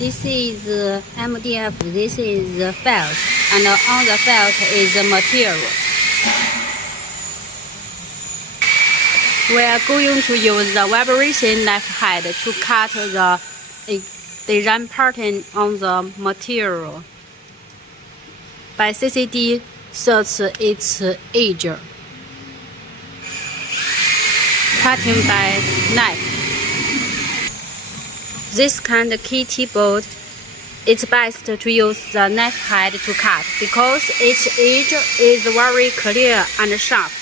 This is MDF, this is the felt, and on the felt is the material. We are going to use the vibration knife head to cut the design pattern on the material. By CCD sets its edge. Cutting by knife. This kind of kitty board, it's best to use the knife head to cut because its edge is very clear and sharp.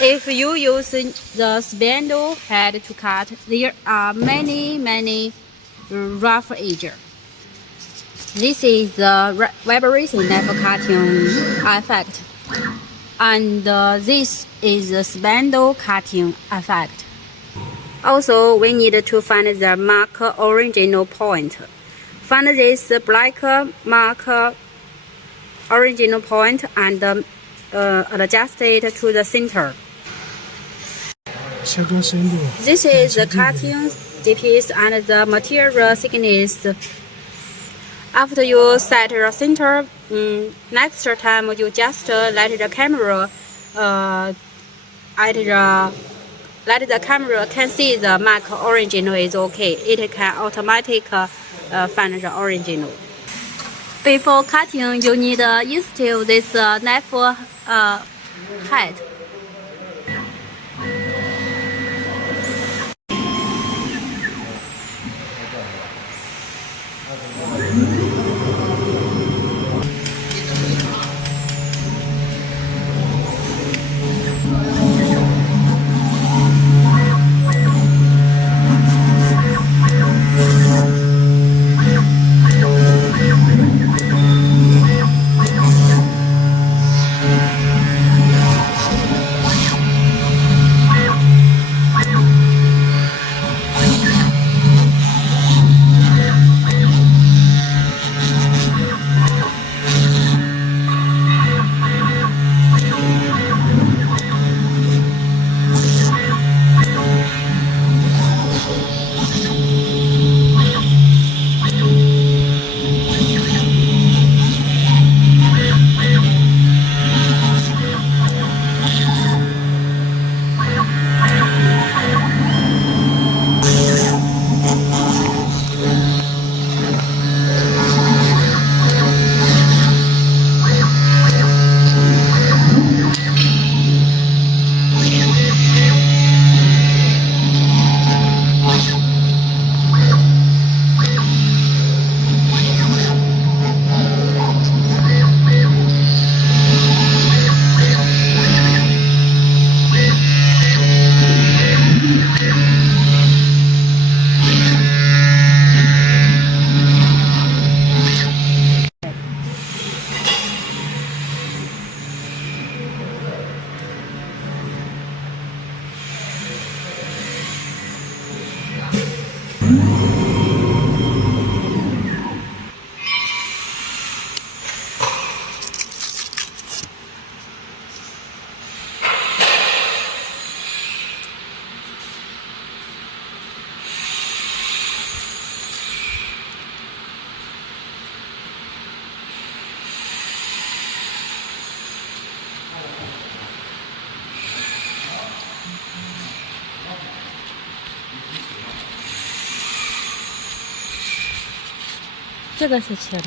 If you use the spindle head to cut, there are many rough edges. This is the vibration knife cutting effect, and this is the spindle cutting effect. Also, we need to find the mark original point. Find this black mark original point and adjust it to the center. This is the cutting depth and the material thickness. After you set the center, next time you just let the camera let the camera can see the mark original is okay. It can automatically find the original. Before cutting, you need to install this knife head.这个是切的。